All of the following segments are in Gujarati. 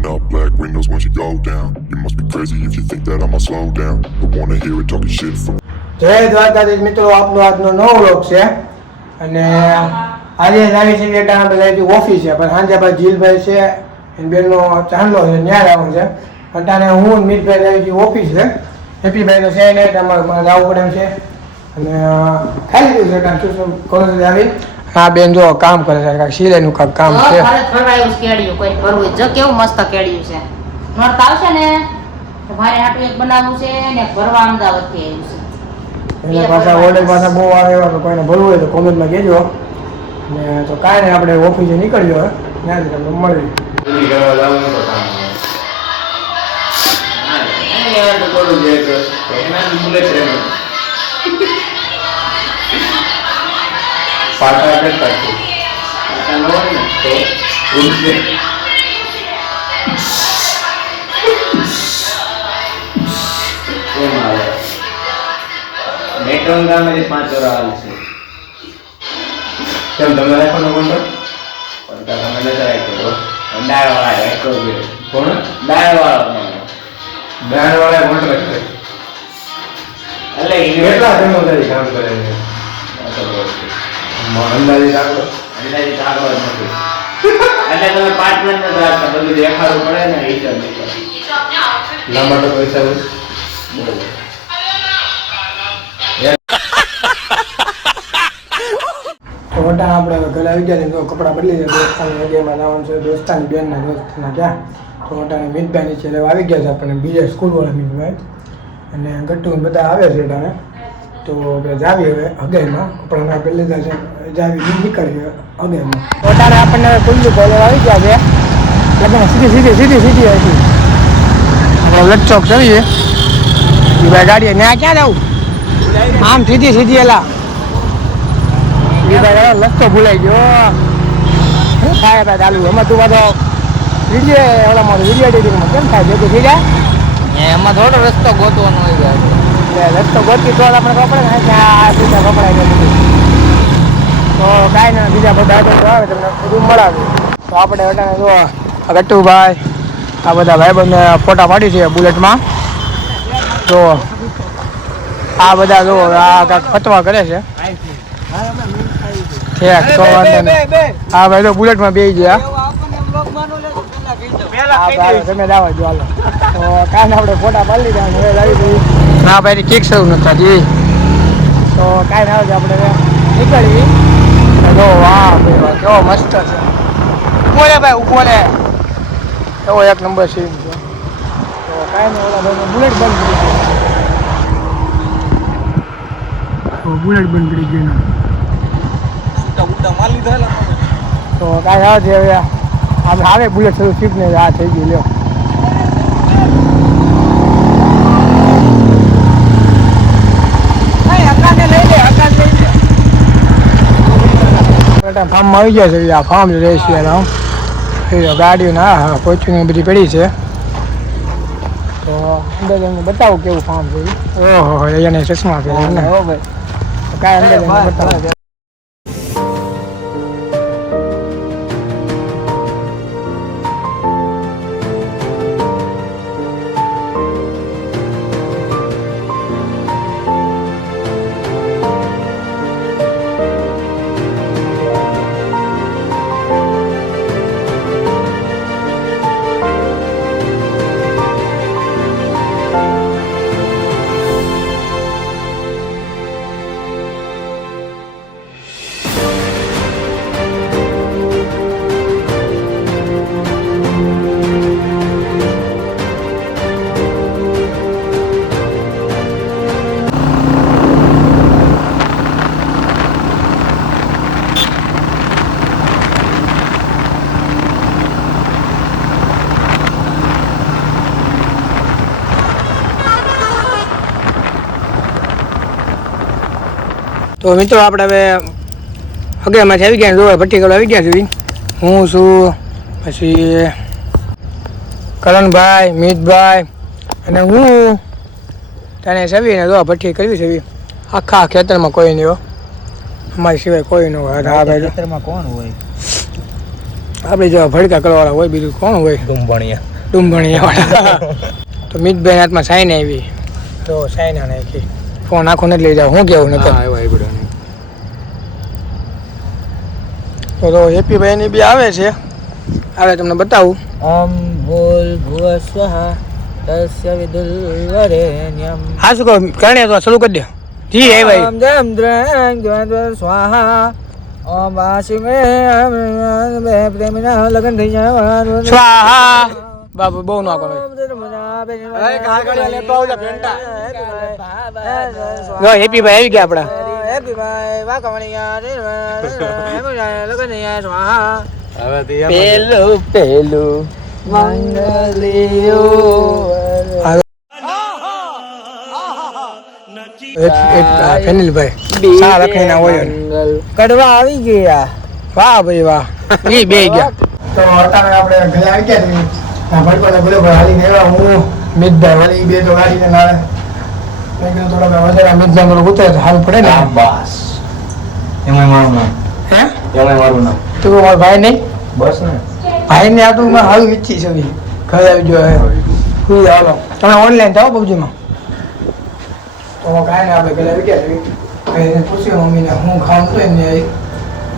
Rolling up black windows once you go down. You must be crazy if you think that I'ma slow down. But wanna hear it talking shit from. જય દ્વારકાધીશ મિત્રો, આપનો આજનો નવો વ્લોગ છે અને આજે આવી છે એટલે આપણે લાવી ઓફિસ છે, પણ સાંજે ભાઈ જીલભાઈ છે એની બેનનો ચાંદલો છે ત્યાં આવવાનું છે. અત્યારે હું મિતભાઈ લાવી ઓફિસ છે, હેપીભાઈ તો છે નહીં, તમારે જવું પડે એમ છે અને ખાલી દીધું છે કારણ શું કોલેજ આવી. હા બેન જો કામ કરે છે, કાંઈક સિલાઈનું કાંઈક કામ છે. ફરવાયું કેડિયું કોઈ ફરવું જો કેવું મસ્ત કેડિયું છે. નોરતા આવશે ને મારે હાટું એક બનાવવું છે ને ફરવા અમદાવાદથી આવ્યું છે. એના પાછા ઓર્ડર પાછા બહુ આવે એવા, તો કોઈને ભરવું હોય તો કોમેન્ટમાં કહેજો. ને તો કાંઈ નહીં, આપણે ઓફિસે નીકળ્યો ત્યાંથી તમને મળી. મેટ્રોન ગામમાંથી 5 વાર આવે છે. કેમ તમે રાખવાનો કોણ? પણ તમે નથી રાખ્યો. દાળવાળા રાખ્યો છે. કોણ? દાળવાળા કોણ રાખે? એટલે કેટલા જન્મદારી કામ કરે છે? અંદાજી રાખો. અંદાજી રાખો જ નથી. એટલે તમે 5 મિનિટ નથી રાખતા, બધું દેખાડવું પડે ને હિસાબ લાંબા તો પૈસા બહુ. તો મોટા આપણે ઘરે આવી ગયા તો કપડાં બદલી જાય. દોસ્તાની એરિયામાં જવાનું છે, દોસ્તાની બેનના દોસ્તના ક્યાં. તો મોટાને મિતભાઈ નીચે લેવા આવી ગયા છે આપણને, બીજા સ્કૂલવાળા મિતભાઈ અને ગટ્ટુ બધા આવે છે તારે. તો આપણે જાવી હવે અગેમાં કપડાં આપણે લીધા છે, જાવી નીકળીએ અગેમાં. મોટાને આપણને કુલ્લુ કોલેજ આવી ગયા છે, લગ્ન સીધી હતી આપણે લચ્ચોક ચડીએ. એ ભાઈ ગાડીએ ત્યાં ક્યાં જવું? આમ સીધી એલા લસ્તો ભૂલાઈ ગયો. શું થાય હતા ચાલુ એમાં? તું બધો વિડીયો ઓલામાં વિડીયો એડિટિંગમાં કેમ થાય ભેગું થઈ જાય? એમાં થોડો રસ્તો ગોતવાનો હોય જાય. રસ્તો ગોતી તો આપણે ખબર પડે ને કે આ બીજા કપડાં છે બધું. તો કાંઈ ના, બીજા બધા આઈટમ આવે તમને બધું મળાવે. તો આપણે અટાણે જો ગટ્ટુભાઈ આ બધા ભાઈબંધને ફોટા પાડી છે બુલેટમાં. તો આ બધા જો આ કાંઈક ફતવા કરે છે. તો વાંધો નહીં. હા ભાઈ તો બુલેટમાં બેસી ગયા. તમે દાવા જો હાલો. તો કાંઈ આપણે ફોટા પાડી લીધા હવે લાવી દઈએ. ના ભાઈ કેક શરૂ નથી થતી. તો કાંઈ ના આવે આપણે નીકળવી. જો વાહ ભાઈ કેવો મસ્ત છે. ઉભો રે ભાઈ, ઉભો રે. એવો એક નંબર સીન છે. તો કાંઈ નહીં, ઓલા ભાઈ બુલેટ બંધ કરી ગયું. બુલેટ બંધ કરી ગયું. તો કાંઈ આવે છે હવે આપણે આવે બુલેટ શરૂ શીપ ને આ થઈ ગયું. લ્યો ફાર્મમાં આવી ગયા છે. આ ફાર્મ રહેશે એના ગાડીઓ ના પહોંચીને બધી પડી છે. તો અંદર એમને બતાવું કેવું ફાર્મ છે. ઓહો એને ચશ્મા પહેર્યા ને કાંઈ અંદર બતાવો. તો મિત્રો આપણે હવે અગિયારમાંથી આવી ગયા, જોવા ભટ્ટીકલ આવી ગયા સુધી. હું છું, પછી કરણભાઈ, મિતભાઈ અને હું તને સવીને જોવા ભઠ્ઠી કરવી છે. આખા ખેતરમાં કોઈ નહીં, અમારી સિવાય કોઈ ન હોય. આ ભાઈ ખેતરમાં કોણ હોય? આપણે જેવા ભડકા કરવાવાળા હોય, બીજું કોણ હોય? ડુંબણિયા ડુંગળીયાવાળા તો મિતભાઈ હાથમાં સાઈન આવી તો સાઈન નાખી ફોન આખો નથી લઈ જાવ હું કેવું નકર તો હેપીભાઈની બી આવે છે આવે તમને બતાવું ઓમ ભૂલ ભુવ સ્વઃ તસ્ય વિદુલ વરેણ્યમ હા શું કહું કરણે તો શરૂ કરી દે જી હે ભાઈ ઓમ જમ દ્રંગ દ્વંદ્વ સ્વાહા ઓમ વાસિમે પ્રેમિના લગન થઈ જાય સ્વાહા બાબુ બહુ નાખો જો હેપીભાઈ આવી ગયા આપણા હેપી ભાઈ વાકવણિયા લગન થઈ જાય સ્વાહા પેલું ફેનિલભાઈ સા લખાઈને હોય કડવા આવી ગયા વાહ ભાઈ વાહ એ બે ગયા તો અત્યારે આપણે ઘરે આવી ગયા ભડકોને બરોબર હાલીને આવ્યા હું મિતભાઈ વાલી બે તો ગાડીને નાળે મેં કીધું થોડા વધારે મિતભાઈ થોડું ઉતરે તો સારું પડે ને બસ એમાં મારું નામ હે એમાં મારું નામ તું મારો ભાઈ નહીં બસ ને ભાઈને આ તું હાલ ઈચ્છી છે ઘરે આવી ગયો સુઈ હાલો તમે ઓનલાઈન જાઓ પબજીમાં તો કાંઈ ને આપણે ઘરે આવી ગયા છીએ પૂછ્યું મમ્મીને હું ખાવાનું તો એમને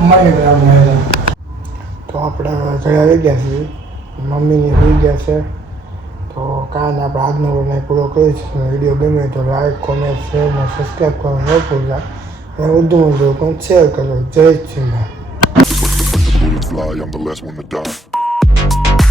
મળી ગયા તો આપણે ઘરે આવી ગયા છીએ મમ્મીને સુઈ ગયા છે તો કાંઈ ને આપણે આજનો વિડીયો પૂરો કરી છે વિડીયો ગમે તો લાઈક કોમેન્ટ શેર અને સબસ્ક્રાઈબ કરવાનું ન ભૂલતા અને વધુમાં વધુ પણ શેર કરો જય Shri Ram. Bullets fly, I'm the last one to die.